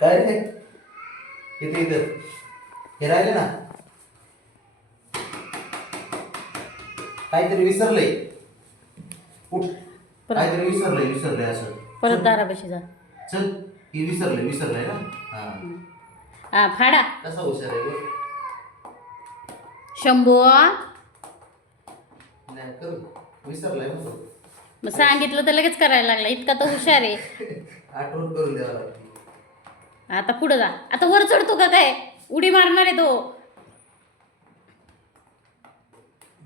काय रे इथे इथं हे राहिले ना काहीतरी विसरलंय उठ काहीतरी विसरलंय असं परत दारापाशी जा. चल ही विसरलंय ना हा फाडा. कसा हुशार आहे बघ. शंभू नाही करू विसरलाय ना तो. मग सांगितलं तर लगेच करायला लागला. इतका तर हुशार आहे. आठवण करून द्यावं लागते. आता पुढे जा. आता वर चढतो का काय? उडी मारणार आहे तो.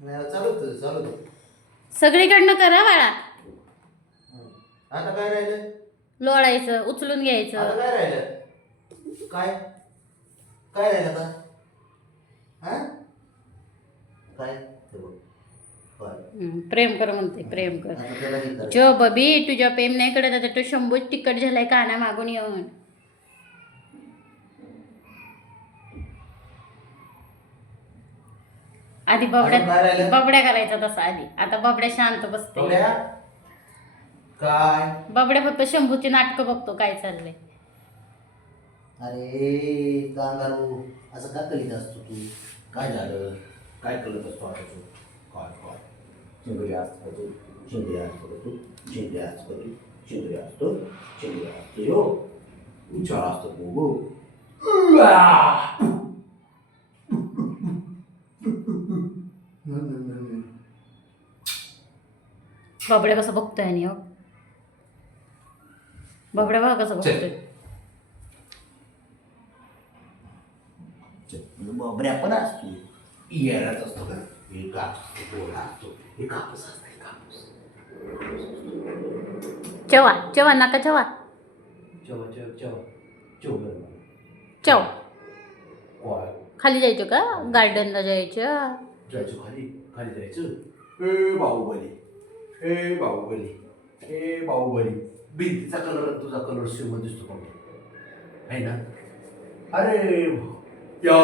नाही चालू सगळीकडनं करा बाळा. आता काय राहिलं? लोळायचं, उचलून आता घ्यायचं. काय राहिलं? काय राहिलं आता? हा काय ते बघ. प्रेम कर म्हणते, प्रेम कर. आता त्याला हे कर. जो बबी तुझ्या प्रेम नाही कडे आता तो शंभू तिकट झालाय काना मागून येऊन. आधी अजून काय राहिलं? बबड्या करायचा तसा आधी. आता बबड्या शांत बसते. बबड्या? काय बबड्या फक्त शंभूची नाटकं बघतो काय चाललंय. अरे कांगारू असं का करीत असतो तू? काय झालं? काय करत असतो आता तू? काय चिंगडी असतो तू चिंगडी असतो यो उच्चार असतो तू बबड्या कसं बघतोय आणि हो बबड्या बघा कसं बघतोय. बबड्या पण असतो येणार असतो का? हे कापूस गोळा असतो हे कापूस असतो चवा नाका चवा चव खाली जायचं का? गार्डनला जायचं. खाली जायचं. हे बाहुबली भिंतीचा कलर तुझा कलर सेम दिसतो का आहे ना? अरे या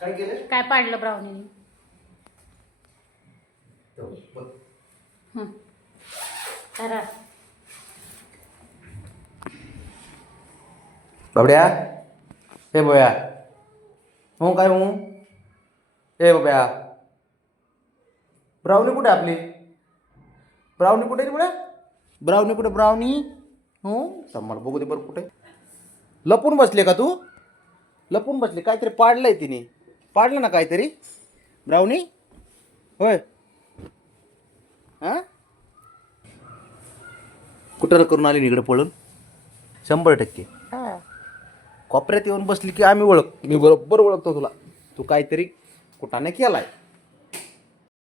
काय केलं? काय पाडलं ब्राउनीने? करा बाबड्या हे बोया हो काय हो ए बाबड्या ब्राउनी कुठे आपली? ब्राउनी कुठे रे ब्राउनी कुठे? ब्राउनी हो मला बघू दे बरं कुठे. लपून बसले का तू? लपून बसले काहीतरी पाडलंय तिने. पाडलं ना काहीतरी ब्राउनी होय. हां कुठं करून आली इकडे पळून? 100% कोपऱ्यात येऊन बसली की आम्ही मी बरोबर ओळखतो तुला. तू काहीतरी कुठाने केलाय.